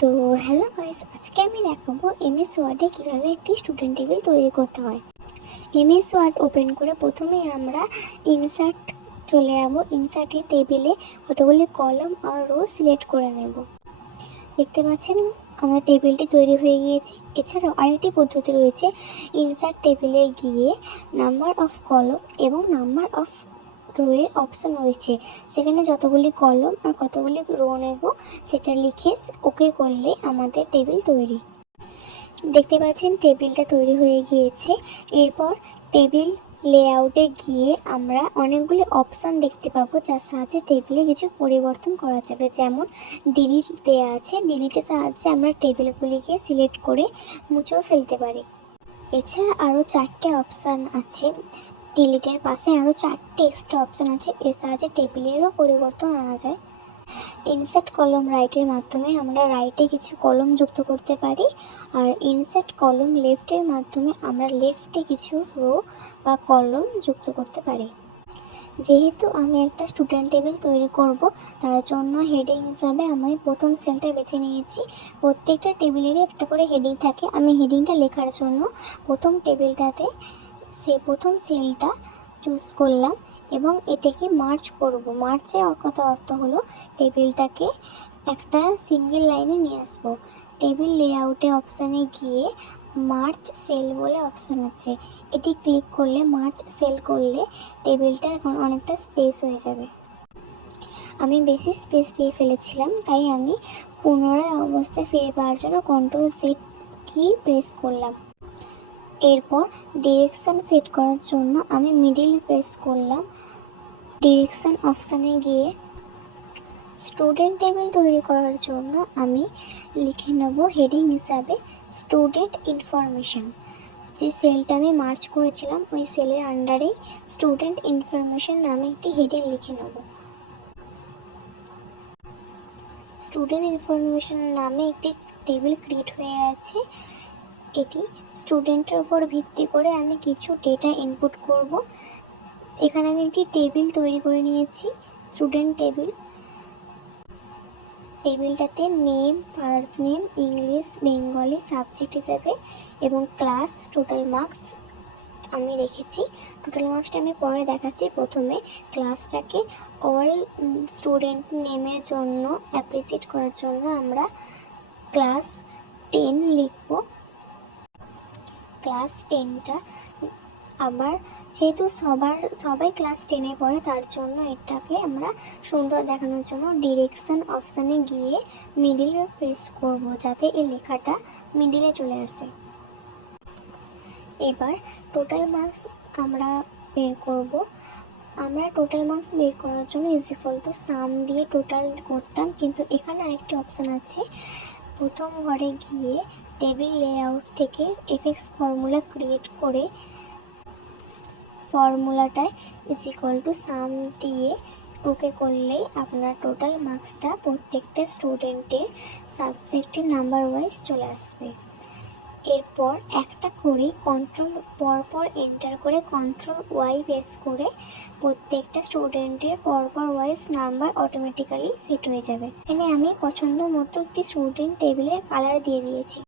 তো hello guys, আজকে আমি দেখাবো এমএস ওয়ার্ডে কীভাবে একটি স্টুডেন্ট টেবিল তৈরি করতে হয়। এমএস ওয়ার্ড ওপেন করে প্রথমে আমরা ইনসার্ট চলে যাবো। ইনসার্টের টেবিলে কতগুলি কলম আর রো সিলেক্ট করে নেব। দেখতে পাচ্ছেন আমার টেবিলটি তৈরি হয়ে গিয়েছে। এছাড়াও আরেকটি পদ্ধতি রয়েছে, ইনসার্ট টেবিলে গিয়ে নাম্বার অফ কলম এবং নাম্বার অফ রোয়ের অপশান রয়েছে, সেখানে যতগুলি কলম আর কতগুলি রো নেব সেটা লিখে ওকে করলে আমাদের টেবিল তৈরি। দেখতে পাচ্ছেন টেবিলটা তৈরি হয়ে গিয়েছে। এরপর টেবিল লেআউটে গিয়ে আমরা অনেকগুলি অপশান দেখতে পাবো, যার সাহায্যে টেবিলে কিছু পরিবর্তন করা যাবে। যেমন ডিলিট দেওয়া আছে, ডিলিটের সাহায্যে আমরা টেবিলগুলিকে সিলেক্ট করে মুছেও ফেলতে পারি। এছাড়া আরও 4টে অপশান আছে, ডিলিটের পাশে আরও 4টে এক্সট্রা অপশান আছে, এর সাহায্যে টেবিলেরও পরিবর্তন আনা যায়। ইনসার্ট কলম রাইটের মাধ্যমে আমরা রাইটে কিছু কলম যুক্ত করতে পারি, আর ইনসার্ট কলম লেফটের মাধ্যমে আমরা লেফটে কিছু রো বা কলম যুক্ত করতে পারি। যেহেতু আমি একটা স্টুডেন্ট টেবিল তৈরি করব, তার জন্য হেডিং হিসাবে আমি প্রথম সেলটা বেছে নিয়েছি। প্রত্যেকটা টেবিলেরই একটা করে হেডিং থাকে। আমি হেডিংটা লেখার জন্য প্রথম টেবিলটাতে প্রথম সেলটা চুজ করলাম এবং এটাকে মার্চ করব। মার্চে কথা অর্থ হলো টেবিলটাকে একটা সিঙ্গেল লাইনে নিয়ে আসবো। টেবিল লেআউটে অপশানে গিয়ে মার্চ সেল বলে অপশান আছে, এটি ক্লিক করলে মার্চ সেল করলে টেবিলটা এখন অনেকটা স্পেস হয়ে যাবে। আমি বেশি স্পেস দিয়ে ফেলেছিলাম, তাই আমি পুনরায় অবস্থায় ফিরে পাওয়ার জন্য কন্ট্রোল সেট কি প্রেস করলাম। এরপর ডিরেকশান সেট করার জন্য আমি মিডিল প্রেস করলাম। ডিরেকশান অপশানে গিয়ে স্টুডেন্ট টেবিল তৈরি করার জন্য আমি লিখে নেব হেডিং হিসাবে স্টুডেন্ট ইনফরমেশন। যে সেলটা আমি মার্চ করেছিলাম ওই সেলের আন্ডারেই স্টুডেন্ট ইনফরমেশন নামে একটি হেডিং লিখে নেব। স্টুডেন্ট ইনফরমেশন নামে একটি টেবিল ক্রিয়েট হয়ে আছে। এটি স্টুডেন্টের উপর ভিত্তি করে আমি কিছু ডেটা ইনপুট করব। এখানে আমি একটি টেবিল তৈরি করে নিয়েছি, স্টুডেন্ট টেবিল। টেবিলটাতে name, first name, English, Bengali subject হিসেবে এবং ক্লাস, টোটাল মার্কস আমি রেখেছি। টোটাল মার্কসটা আমি পরে দেখাচ্ছি। প্রথমে ক্লাসটাকে অল স্টুডেন্ট নেমের জন্য অ্যাপ্রিসিয়েট করার জন্য আমরা ক্লাস 10 লিখব। ক্লাস 10টা আবার যেহেতু সবাই ক্লাস 10-এ পড়ে, তার জন্য এটাকে আমরা সুন্দর দেখানোর জন্য ডিরেকশন অপশানে গিয়ে মিডিলে প্রেস করব, যাতে এই লেখাটা মিডিলে চলে আসে। এবার টোটাল মার্কস আমরা বের করব। আমরা টোটাল মার্কস বের করার জন্য = সাম দিয়ে টোটাল করতাম, কিন্তু এখানে আরেকটি অপশান আছে। প্রথম ঘরে গিয়ে টেবিল লেআউট থেকে এফএক্স ফর্মুলা ক্রিয়েট করে ফর্মুলাটায় সাম দিয়ে ওকে করলেই আপনার টোটাল মার্কসটা প্রত্যেকটা স্টুডেন্টের সাবজেক্টের নাম্বার ওয়াইজ চলে আসবে। এরপর একটা করে কন্ট্রোল পরপর এন্টার করে কন্ট্রোল ওয়াই প্রেস করে প্রত্যেকটা স্টুডেন্টের পরপর ওয়াইজ নাম্বার অটোমেটিক্যালি সেট হয়ে যাবে। এখানে আমি পছন্দ মতো একটি স্টুডেন্ট টেবিলের কালার দিয়ে দিয়েছি।